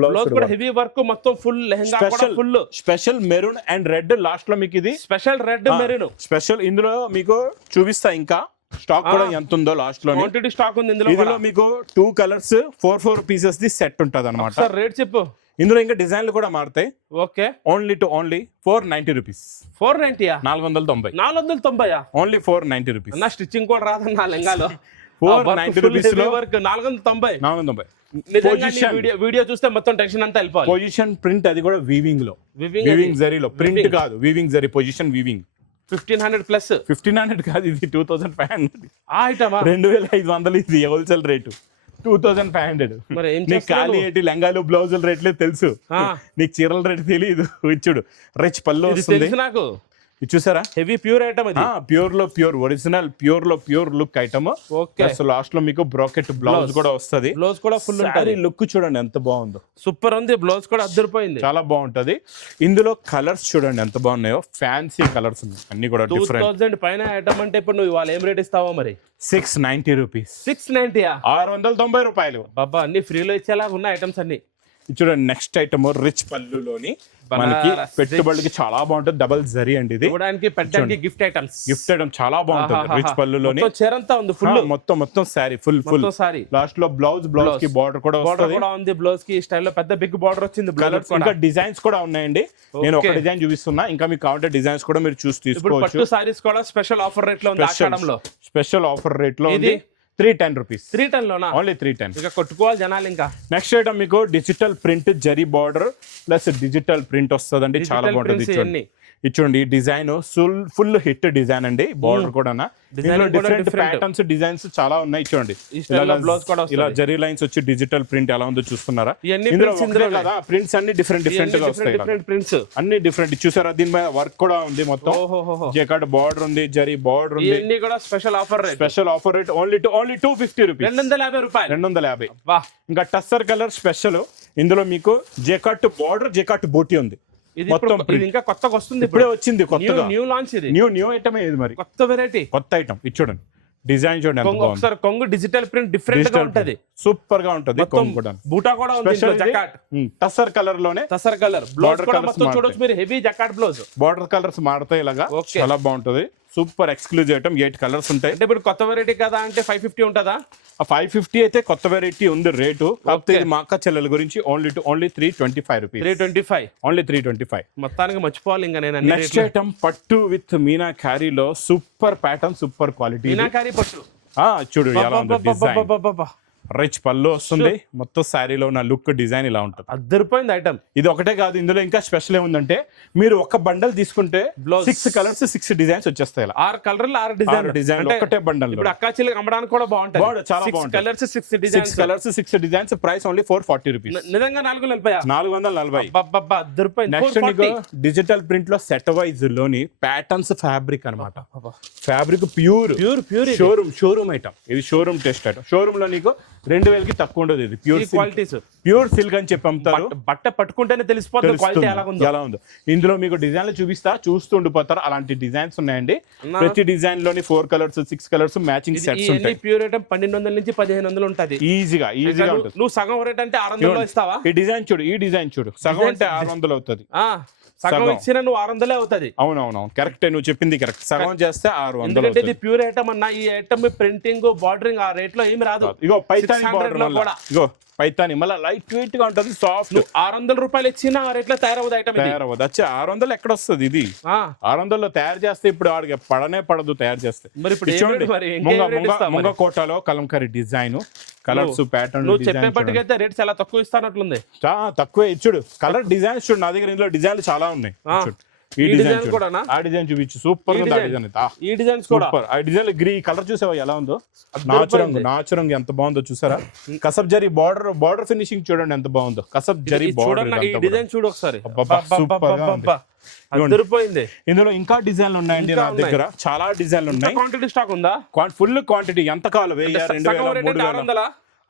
బ్లౌజ్ కూడా హెవీ వర్క్ మొత్తం ఫుల్ లెహంగా కూడా full special maroon and red. Last లో మీకు ఇది స్పెషల్ రెడ్ మెరూన్ స్పెషల్. ఇందులో మీకు చూపిస్తా ఇంకా స్టాక్ కూడా ఎంత ఉందో లాస్ట్ లో. క్వాంటిటీ స్టాక్ ఉంది ఇందులో మీకు 2 కలర్స్ 4 పీసెస్ ది సెట్ ఉంటది అనమాట. సార్ రేట్ చెప్పు. ఇందులో ఇంకా డిజైన్లు కూడా మారుతాయి. Okay, only 490 rupees. 490 490 only 490 rupees. నా స్టిచ్చింగ్ కూడా రాదన్న లెంగాలో. 490 రూపీస్ లో వర్క్ 490. పొజిషన్ వీడియో చూస్తే మొత్తం టెన్షన్ అంతా వెళ్ళిపోవాలి. పొజిషన్ ప్రింట్ అది కూడా వీవింగ్ లో, వీవింగ్ జరీలో. ప్రింట్ కాదు, weaving zari, position weaving. 1500 plus. 1500 కాదు, ఇది 2500. ఆ ఐటమా 2500. ఇది హోల్సేల్ రేటు 2500. మరి ఏం నీకు ఖాళీ ఏంటి లెంగాలు బ్లౌజుల రేట్లే తెలుసు, నీకు చీరల రేట్ తెలియదు. ఇచ్చుడు రిచ్ పళ్ళు వస్తుంది నాకు. ఇది చూసారా, హెవీ ప్యూర్ ఐటమ్ ఇది. ప్యూర్ లో pure original, pure look item. Okay, last లో మీకు బ్రాకెట్ బ్లౌజ్ కూడా వస్తది. బ్లౌజ్ కూడా ఫుల్ ఉంటది. లుక్ చూడండి ఎంత బాగుందో, సూపర్ ఉంది. బ్లౌజ్ కూడా అద్దరిపోయింది, చాలా బాగుంటది. ఇందులో కలర్స్ చూడండి ఎంత బాగున్నాయో, ఫ్యాన్సీ కలర్స్ ఉన్నాయి అన్ని కూడా డిఫరెంట్. 2000 పైన ఐటమ్ అంటే ఇప్పుడు నువ్వు ఇవాళ ఏం రేట్ ఇస్తావో మరి? 690 రూపీస్. 690 690 రూపాయలు. బాబా అన్ని ఫ్రీలో ఇచ్చేలా ఉన్న ఐటమ్స్ అన్ని. చూడండి నెక్స్ట్ ఐటమ్ రిచ్ పళ్ళులోని మనకి పెట్టుబడికి చాలా బాగుంటుంది. డబల్ జరీ అండి ఇది. పెట్టడానికి గిఫ్ట్ ఐటమ్స్ చాలా బాగుంటుంది. రిచ్ పళ్ళులోని చీరంతా ఉంది ఫుల్, మొత్తం సారీ ఫుల్ సారీ. లాస్ట్ లో బ్లౌజ్ కి బార్డర్ కూడా ఉంది. బ్లౌజ్ కి స్టైల్ లో పెద్ద బిగ్ బార్డర్ వచ్చింది. కలర్స్ ఇంకా డిజైన్స్ కూడా ఉన్నాయండి. నేను ఒక డిజైన్ చూపిస్తున్నా, ఇంకా మీకు కావాలంటే డిజైన్స్ కూడా మీరు చూసి తీసుకోవచ్చు. పట్టు సారీస్ కూడా స్పెషల్ ఆఫర్ రేట్ లో ఉంది. ఆషాఢంలో స్పెషల్ ఆఫర్ రేట్ లో ఉంది. 310 రూపీస్. 310 లోనా? ఓన్లీ 310. ఇక కొట్టుకోవాలి జనాలు. ఇంకా నెక్స్ట్ ఐటమ్ మీకు digital print zari border plus digital print వస్తుందండి, చాలా బాగుంటుంది. ఇచ్చండి ఈ డిజైన్ ఫుల్ హిట్ డిజైన్ అండి. బార్డర్ కూడా డిఫరెంట్ ప్యాటర్న్స్ డిజైన్స్ చాలా ఉన్నాయి. చూడండి ఇలా జరీ లైన్స్ వచ్చి డిజిటల్ ప్రింట్ ఎలా ఉందో చూస్తున్నారా? కదా ప్రింట్స్ అన్ని డిఫరెంట్ గా వస్తాయి, అన్ని డిఫరెంట్. చూసారా దీని మీద వర్క్ కూడా ఉంది. మొత్తం జకార్డ్ బార్డర్ ఉంది, జరీ బార్డర్ ఉంది. Special offer rate only 250 rupees. 250. ఇంకా టస్సర్ కలర్ స్పెషల్. ఇందులో మీకు జకార్డ్ బార్డర్, జకార్డ్ బోటీ ఉంది. మొత్తం ఇంకా కొత్తగా వస్తుంది, ఇప్పుడే వచ్చింది కొత్తగా. న్యూ లాంచ్ ఇది, న్యూ ఐటమ్ ఇది. మరి కొత్త వెరైటీ, కొత్త ఐటమ్. ఇది చూడండి డిజైన్ చూడండి. ఒకసారి కొంగు డిజిటల్ ప్రింట్ డిఫరెంట్ గా ఉంటది, సూపర్ గా ఉంటది. బూటా కూడా ఉంది. జకార్డ్ టస్సర్ కలర్ లోనే, టస్సర్ కలర్ బ్లౌజ్ కూడా మొత్తం చూడొచ్చు మీరు. Heavy jacquard blouse. Border colours మారుతాయి ఇలాగా, చాలా బాగుంటది. సూపర్ ఎక్స్క్లూజివ్ ఐటమ్ 8 కలర్స్ ఉంటాయి. అంటే ఇప్పుడు కొత్త వెరైటీ కదా అంటే 550 ఉంటుందా? ఆ 550 అయితే కొత్త వెరైటీ ఉంది రేటు. కాకపోతే ఇది మా అక్క చెల్లెల గురించి ఓన్లీ 325 రూపీస్. 325 ఓన్లీ 325. మొత్తానికి మర్చిపోవాలి ఇంకా నేను. నెక్స్ట్ ఐటమ్ పట్టు విత్ మీనా క్యారీలో super pattern, super quality. Meenakari పట్టు చూడు ఎలా ఉంది డిజైన్. రిచ్ పళ్ళు వస్తుంది, మొత్తం శారీలో ఉన్న లుక్ డిజైన్ ఇలా ఉంటుంది. అద్దరిపోయింది ఐటమ్. ఇది ఒకటే కాదు, ఇందులో ఇంకా స్పెషల్ ఏముందంటే మీరు ఒక బండల్ తీసుకుంటే 6 కలర్స్ 6 డిజైన్స్ వచ్చేస్తాయి. 6 కలర్లు 6 డిజైన్ ఒకటే బండల్. ఇప్పుడు అక్కాచీలకు అమ్మడానికి కూడా బాగుంటుంది. చాలా బాగుంటుంది. Colours 6 designs price only 440 rupees. నిజంగా 440. అద్దరిపోయింది. నెక్స్ట్ నీకు డిజిటల్ ప్రింట్ లో సెట్ వైజ్ లోని ప్యాటర్న్స్ ఫ్యాబ్రిక్ అన్నమాట. Fabric pure showroom item. ఇది షోరూమ్ టెస్ట్ ఐటమ్. షోరూమ్ లో నీకు 2000కి తక్కువ ఉండదు. ఇది ప్యూర్ క్వాలిటీస్, ప్యూర్ సిల్క్ అని చెప్పి అమ్ముతారు. బట్ట పట్టుకుంటేనే తెలిసిపోతుంది క్వాలిటీ ఎలా ఉందో. ఇందులో మీకు డిజైన్లు చూపిస్తా, చూస్తూ ఉండిపోతారు. అలాంటి డిజైన్స్ ఉన్నాయండి. ప్రతి డిజైన్ లోని 4 కలర్స్ 6 కలర్స్ మ్యాచింగ్ సెట్స్ ఉంటాయి. ప్యూర్ ఐటమ్ 1200 నుంచి 1500 ఉంటది ఈజీగా ఉంటుంది. నువ్వు సగం రేట్ అంటే 600 ఇస్తావా? ఈ డిజైన్ చూడు, సగం అంటే 600 అవుతుంది. సగం ఇచ్చిన నువ్వు 600 అవుతుంది. అవునవును కరెక్ట్, నువ్వు చెప్పింది కరెక్ట్. సగం చేస్తే 600. ఎందుకంటే ఇది ప్యూర్ ఐటమ్ అన్న. ఈ ఐటమ్ ప్రింటింగ్ బార్డరింగ్ ఆ రేట్ లో ఏమి రాదు. ఇగో పైతాని బార్డర్ వల్ల, ఇగో పైతాని మళ్ళీ లైట్ వెయిట్ గా ఉంటుంది, సాఫ్ట్. 600 రూపాయలు ఇచ్చిన ఆ రేట్ లో తయారవుతుంది ఐటమ్. తయారవదు. వచ్చే 600 ఎక్కడ వస్తుంది? ఇది 600 తయారు చేస్తే ఇప్పుడు ఆడికి పడదు తయారు చేస్తే. మరి ఇప్పుడు ముంగ కోటలో కలంకారీ డిజైన్, కలర్స్ ప్యాటర్న్. నువ్వు చెప్పేపటికైతే రేట్ చాలా తక్కువ ఇస్తానట్లుంది. తక్కువే ఇచ్చుడు. కలర్ డిజైన్స్ చూడు, నా దగ్గర ఇందులో డిజైన్లు చాలా ఉన్నాయి. ఈ డిజైన్ కూడా, ఆ డిజైన్ చూపించు. సూపర్ ఉంది ఆ డిజైన్. ఈ డిజైన్స్ కూడా ఆ డిజైన్ గ్రీన్ కలర్ చూసావా ఎలా ఉందో? నాచురంగ్ ఎంత బాగుందో చూసారా? కసబ్ జరీ బార్డర్ ఫినిషింగ్ చూడండి ఎంత బాగుందో. కసబ్ జరీ బార్డర్ డిజైన్ చూడు ఒకసారి. సూపర్ గా ఉంది. ఇందులో ఇంకా డిజైన్లు ఉన్నాయండి నా దగ్గర. చాలా డిజైన్లు ఉన్నాయి. క్వాంటిటీ స్టాక్ ఉందా? Full quantity. ఎంత కావాలి? 1000, 2000, 3000,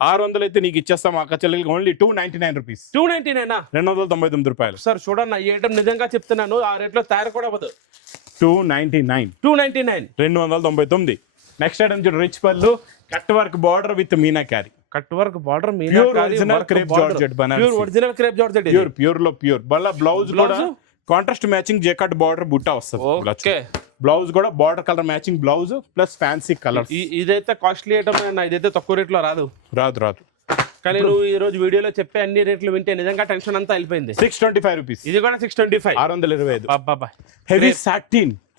600 అయితే నీకు ఇచ్చేస్తాం. అక్క చెల్లెలకి ఓన్లీ 299 రూపీస్. 299 రూపాయలు. సార్ చూడండి, ఈ ఐటమ్ నిజంగా చెప్తున్నాను ఆ రేట్ లో తయారు కూడా అవ్వదు. 299. 299. నెక్స్ట్ ఐటమ్ చూడు, రిచ్ పళ్ళు, cut work border with Meena carry. Cut work border original crepe georgette pure లో ప్యూర్. మళ్ళీ బ్లౌజ్ కూడా కాంట్రాస్ట్ మ్యాచింగ్ జేకట్ బార్డర్ బుట్టా వస్తుంది. బ్లౌజ్ కూడా border colour matching blouse plus fancy colour. ఇదైతే కాస్ట్లీ ఐటమ్, ఇదైతే తక్కువ రేట్ లో రాదు. కానీ నువ్వు ఈ రోజు వీడియోలో చెప్పే అన్ని రేట్లు వింటే నిజంగా టెన్షన్ అంతా వెళ్ళిపోయింది. 625 రూపీస్. ఇది కూడా 625. 625. హెవీ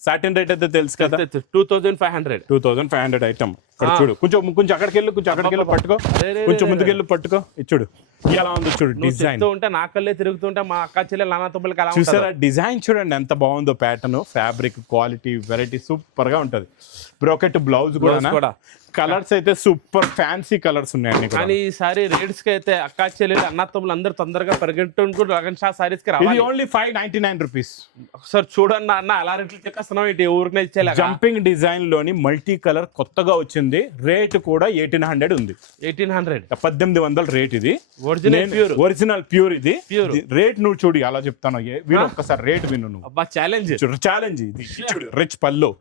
సాటిన్ రేట్ అయితే తెలుసు కదా, 2500 ఐటమ్. ఇక్కడ చూడు, కొంచెం అక్కడికి వెళ్ళి పట్టుకో, కొంచెం ముందుకెళ్ళి పట్టుకో. చూడు ఎలా ఉంది చూడు డిజైన్. ఉంటే నా కళ్ళే తిరుగుతుంటే మా అక్క చెల్లెలు నాన్న తమ్ముళ్ళకి అలా చూసారా? డిజైన్ చూడండి ఎంత బాగుందో. Pattern, fabric quality, variety super గా ఉంటది. బ్రోకెట్ బ్లౌజ్ కూడా. కలర్స్ అయితే సూపర్ ఫ్యాన్సీ కలర్స్ ఉన్నాయండి. కానీ ఈసారి రేట్స్ కి అయితే అక్క చెల్లెలు అన్న తమ్ముళ్ళు అందరూ తొందరగా పరిగెట్టుకుంటూ లగన్ షా సారీస్ కి రావాలి. Only 599 rupees. ఒకసారి చూడన్న అన్న అలా రేట్లు చెప్పేస్తున్నావు ఇటు ఊరికి ఇచ్చేలా. జంపింగ్ డిజైన్ లోని మల్టీ కలర్ కొత్తగా వచ్చింది. రేట్ కూడా 1800 ఉంది. 1800 రేట్. ఇది ఒరిజినల్ ప్యూర్. ఇది రేట్ నువ్వు చూడు ఎలా చెప్తాను. ఒక్కసారి రేట్ విను నువ్వు. ఛాలెంజ్ ఇది చూడు. రిచ్ పళ్ళు,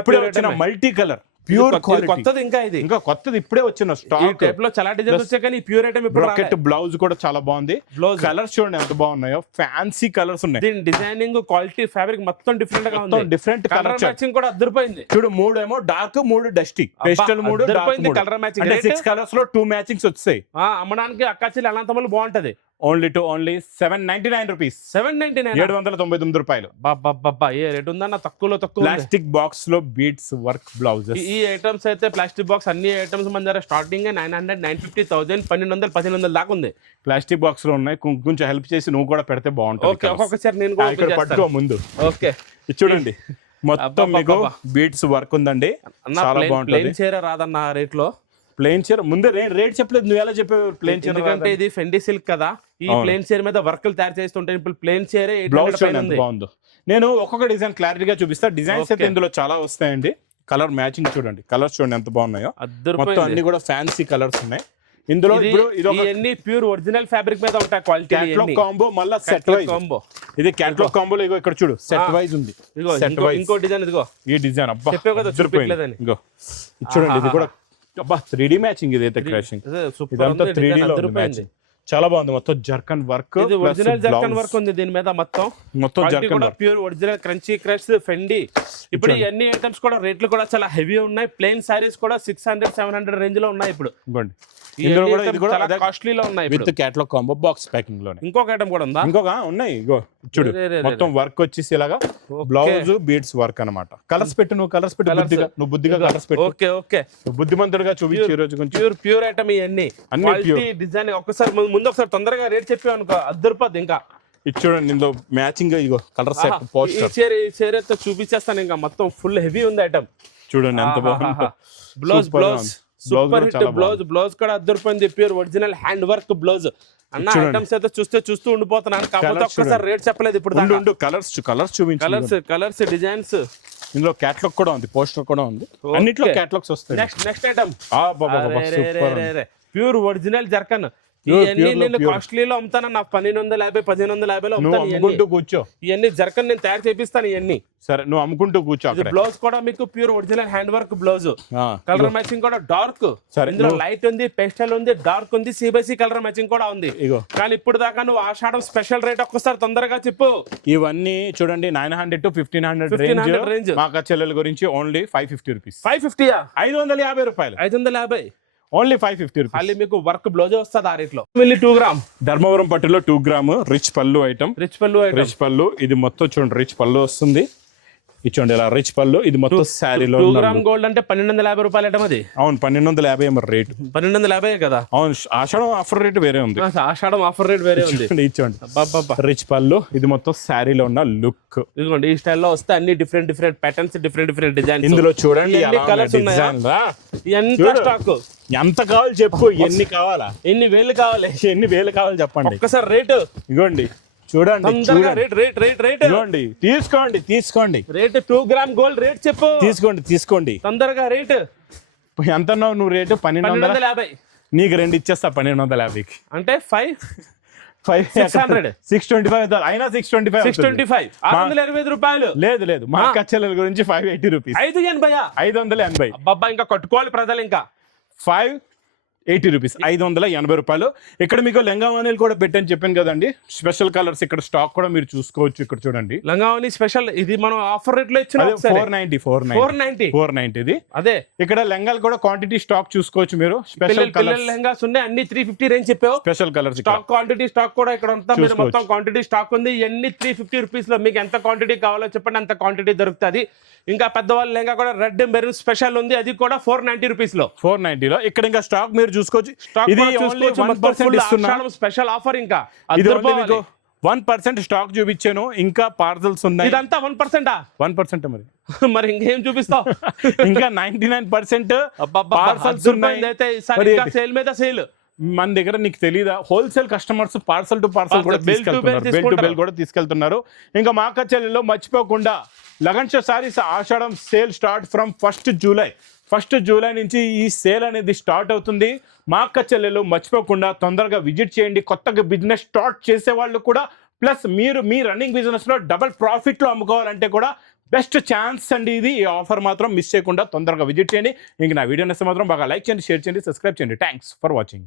ఇప్పుడే వచ్చిన మల్టీ కలర్ ప్యూర్ కొత్తది. ఇంకా కొత్తది ఇప్పుడే వచ్చిన స్టాక్. టైప్ లో చాలా డిజైన్స్ వచ్చాయి కానీ ప్యూర్ ఐటమ్ ఇప్పుడు రాకెట్ బ్లౌజ్ కూడా చాలా బాగుంది. కలర్స్ చూడండి ఎంత బాగున్నాయో. ఫ్యాన్సీ కలర్స్ ఉన్నాయి. దీని డిజైనింగ్, క్వాలిటీ, ఫ్యాబ్రిక్ మొత్తం డిఫరెంట్ గా ఉంది. డిఫరెంట్ కలర్ మ్యాచింగ్ కూడా అద్దరిపోయింది. చూడు, 3 ఏమో dark, 3 dusty, pastel, 3 colour matching. 6 colours లో 2 మ్యాచింగ్స్ వచ్చాయి. అమ్మడానికి అక్కాచిల్ అనంతమల్లి బాగుంటది. Only 799 rupees. 799 రూపాయలు. ఏ రేట్ ఉందన్న? తక్కువ. ప్లాస్టిక్ బాక్స్ లో బీడ్స్ వర్క్ బ్లౌజెస్. ఈ ఐటమ్స్ అయితే ప్లాస్టిక్ బాక్స్ అన్ని ఐటమ్స్ మన దగ్గర స్టార్టింగ్ 900, 950, 1000, 1200, 1500 దాకా ఉంది. ప్లాస్టిక్ బాక్స్ లో ఉన్నాయి. కొంచెం హెల్ప్ చేసి నువ్వు కూడా పెడితే బాగుంటుంది. ఒక్కొక్కసారి నేను కూడా పట్టుకో ముందు. ఓకే చూడండి, మొత్తం మీకు బీడ్స్ వర్క్ ఉందండి. చాలా బాగుంటుంది. ప్లెయిన్ చీర రాదన్న ఆ రేట్ లో. ప్లెయిన్ చీర ముందే రేట్ చెప్పలేదు. నువ్వు ఎలా చెప్పావు ప్లెయిన్ చీర? ఎందుకంటే ఇది ఫెండీ సిల్క్ కదా. ఈ ప్లెయిన్ చీర మీద వర్క్లు తయారు చేస్తుంటాయి. ఇప్పుడు ప్లెయిన్ చీర బ్లౌజ్ బాగుందో. నేను ఒక్కొక్క డిజైన్ క్లారిటీగా చూపిస్తా. డిజైన్స్ అయితే ఇందులో చాలా వస్తాయండి. కలర్ మ్యాచింగ్ చూడండి. కలర్స్ చూడండి ఎంత బాగున్నాయో. మొత్తం అన్ని కూడా ఫ్యాన్సీ కలర్స్ ఉన్నాయి ఇందులో. ఇవన్నీ ప్యూర్ ఒరిజినల్ ఫ్యాబ్రిక్ మీద ఉంటాయి. క్వాలిటీ క్యాటలాగ్ కాంబో, మళ్ళీ సెట్ వైజ్ కాంబో. ఇది క్యాటలాగ్ కాంబోలో ఇగో ఇక్కడ చూడు సెట్ వైజ్ ఉంది. ఇంకో డిజైన్ ఇదిగో. ఈ డిజైన్ అబ్బా చెప్పావు కదా చూపించలేదని. ఇగో చూడండి, ఇది కూడా అబ్బా 3D మ్యాచింగ్. ఇదైతే క్రాషింగ్. ఇదంతా 3D లో మ్యాచింగ్. చాలా బాగుంది, మొత్తం జర్కన్ వర్క్, ఇది ఒరిజినల్ జర్కన్ వర్క్ ఉంది దీని మీద మొత్తం zircon work, pure original crunchy crush Fendi. ఇప్పుడు ఈ అన్ని ఐటమ్స్ కూడా రేట్లు కూడా చాలా హెవీ ఉన్నాయి. ప్లెయిన్ సారీస్ కూడా 600-700 రేంజ్ లో ఉన్నాయి ఇప్పుడు. ఇందులో కూడా ఇది కూడా చాలా కాస్ట్లీలో ఉన్నాయి with catalogue combo box packing లోనే. ఇంకొక ఐటమ్ కూడా ఉందా? ఇంకొక ఉన్నాయి, ఇగో చూడు మొత్తం వర్క్ వచ్చేసి ఇలాగా బ్లౌజ్ బీడ్స్ వర్క్ అన్నమాట. కలర్స్ పెట్టు, నువ్వు కలర్స్ పెట్టు, బుద్ధిగా కలర్స్ పెట్టు. ఓకే ఓకే, నువ్వు బుద్ధిమంతుడుగా చూపించు ఈ రోజు కొంచెం. ప్యూర్ ఐటమ్ ఇవన్నీ, క్వాలిటీ డిజైన్. ఒక్కసారి ముందు ఒకసారి తొందరగా రేట్ చెప్పావు అనుకో అద్దరిపోద్ది. ఇంకా ఇది చూడండి, ఇందులో మ్యాచింగ్ ఇగో కలర్ సెట్ పోస్టర్. ఈ చీర అయితే చూపించేస్తాను. ఇంకా మొత్తం ఫుల్ హెవీ ఉంది ఐటమ్. చూడండి ఎంత బాగుందో. బ్లౌజ్ సూపర్ హిట్ బ్లౌజ్ కూడా అద్దరిపోయింది. Pure original hand work blouse అన్న. ఐటమ్స్ అయితే చూస్తూ ఉండిపోతున్నాను. కాకపోతే ఒక్కసారి రేట్ చెప్పలేదు ఇప్పుడు. Colours designs. ఇందులో క్యాటలాగ్ కూడా ఉంది, పోస్టర్ కూడా ఉంది, అన్నిట్లో క్యాటలాగ్స్ వస్తాయి. Next item pure original zircon. ఇవన్నీ నేను కాస్ట్లీలో అమ్ముతాను. నాకు 1250-1550లో అమ్ముతాను. కూర్చో, ఇవన్నీ జర్కన్ నేను తయారు చేపిస్తాను ఇవన్నీ. సరే నువ్వు అమ్ముకుంటూ కూర్చో. బ్లౌజ్ కూడా మీకు pure original hand work blouse. Colour matching కూడా డార్క్. ఇందులో లైట్ ఉంది, పేస్టల్ ఉంది, డార్క్ ఉంది, CBC కలర్ మ్యాచింగ్ కూడా ఉంది. కానీ ఇప్పుడు దాకా నువ్వు ఆషాఢం స్పెషల్ రేట్ ఒక్కసారి తొందరగా చెప్పు. ఇవన్నీ చూడండి 900 to 1500 రేంజ్. మా చెల్లెల గురించి ఓన్లీ 550 రూపీస్. 550? 550 రూపాయలు. 550 ఓన్లీ 550 రూపీస్. మళ్ళీ మీకు వర్క్ బ్లౌజ్ వస్తుంది ఆ రేట్ లో. 2 గ్రామ్ ధర్మవరం పట్టులో 2 గ్రామ్ రిచ్ పళ్ళు ఐటమ్. రిచ్ పళ్ళు ఇది మొత్తం చూడండి, రిచ్ పళ్ళు వస్తుంది. ఇచ్చోండి ఇలా రిచ్ పళ్ళు. ఇది మొత్తం శారీలో 2 గ్రామ్ గోల్డ్ అంటే 1250 రూపాయలు ఐటమ్ అది. అవును 1250 ఏమో రేట్. 1250 కదా. అవును, ఆషాఢం ఆఫర్ రేట్ వేరే ఉంది. ఆషాఢం ఆఫర్ రేట్ వేరే ఉంది. ఇచ్చోండి రిచ్ పళ్ళు. ఇది మొత్తం శారీలో ఉన్న లుక్. ఇదిగోండి ఈ స్టైల్లో వస్తే అన్ని డిఫరెంట్ ప్యాటర్న్స్, డిఫరెంట్ డిజైన్స్. ఇందులో చూడండి కలర్స్ ఉన్నాయి. ఎంత స్టాక్, ఎంత కావాలి చెప్పు. ఎన్ని కావాలా, ఎన్ని వేలు కావాలి చెప్పండి. ఒక్కసారి రేటు ఇగోండి చూడండి. రేట్ ఇవ్వండి, తీసుకోండి. రేట్ 2 గ్రామ్ గోల్డ్ రేట్ చెప్పు. తీసుకోండి తొందరగా రేట్ ఎంత అన్నావు నువ్వు? రేటు 1250. నీకు 2 ఇచ్చేస్తా 1250కి. అంటే 625 అయినా 625 625 రూపాయలు. లేదు మా కచ్చల గురించి 580 రూపీస్. 580. అబ్బా ఇంకా కట్టుకోవాలి ప్రజలు. ఇంకా 580 రూపీస్, 580 రూపాయలు. ఇక్కడ మీకు లంగావాణీలు కూడా పెట్టని చెప్పాను కదండి. స్పెషల్ కలర్స్ ఇక్కడ స్టాక్ కూడా మీరు చూసుకోవచ్చు. ఇక్కడ చూడండి లంగావాణి స్పెషల్. ఇది మనం ఆఫర్ రేట్ లో ఇచ్చిన 490 ఇది. అదే ఇక్కడ లెంగాలు కూడా క్వాంటిటీ స్టాక్ చూసుకోవచ్చు మీరు. స్పెషల్ కలర్స్ లెంగాస్ ఉన్నాయి అన్ని 350 రేంజ్ చెప్పావు. Special colours stock quantity stock కూడా ఇక్కడ ఉంటా. మీరు మొత్తం క్వాంటిటీ స్టాక్ ఉంది. ఇవన్నీ 350 రూపీస్ లో మీకు ఎంత క్వాంటిటీ కావాలో చెప్పండి, అంత క్వాంటిటీ దొరుకుతుంది. ఇంకా పెద్దవాళ్ళ లెంగా కూడా రెడ్ మెరూన్ స్పెషల్ ఉంది. అది కూడా 490 రూపీస్ లో. 490 లో ఇక్కడ ఇంకా స్టాక్ మీరు చూసుకోవచ్చు. ఇది ఓన్లీ 1% ఇస్తున్నా. Special offer. ఇంకా 1% స్టాక్ చూపించాను. ఇంకా పార్సల్స్ ఉన్నాయి. ఇదంతా 1%. మరి ఇంకేం చూపిస్తావు? ఇంకా 99% పార్సల్స్ ఉన్నాయి. సేల్ మీద సేల్ మన దగ్గర. నీకు తెలీదా, wholesale customers parcel to parcel కూడా తీసుకెళ్తున్నారు, బెల్ టు బెల్ కూడా తీసుకెళ్తున్నారు. ఇంకా మా కచెల్లో మర్చిపోకుండా Lagan show saris Ashadham sale start from 1st July. 1st July నుంచి ఈ సేల్ అనేది స్టార్ట్ అవుతుంది. మా కచెల్లో మర్చిపోకుండా తొందరగా విజిట్ చేయండి. కొత్తగా బిజినెస్ స్టార్ట్ చేసే వాళ్ళు కూడా, ప్లస్ మీరు మీ రన్నింగ్ బిజినెస్ లో డబల్ ప్రాఫిట్ లో అమ్ముకోవాలంటే కూడా బెస్ట్ ఛాన్స్ అండి ఇది. ఈ ఆఫర్ మాత్రం మిస్ చేయకుండా తొందరగా విజిట్ చేయండి. ఇంక నా వీడియో నచ్చితే మాత్రం బాగా లైక్ చేయండి, షేర్ చేయండి, సబ్స్క్రైబ్ చేయండి. Thanks for watching.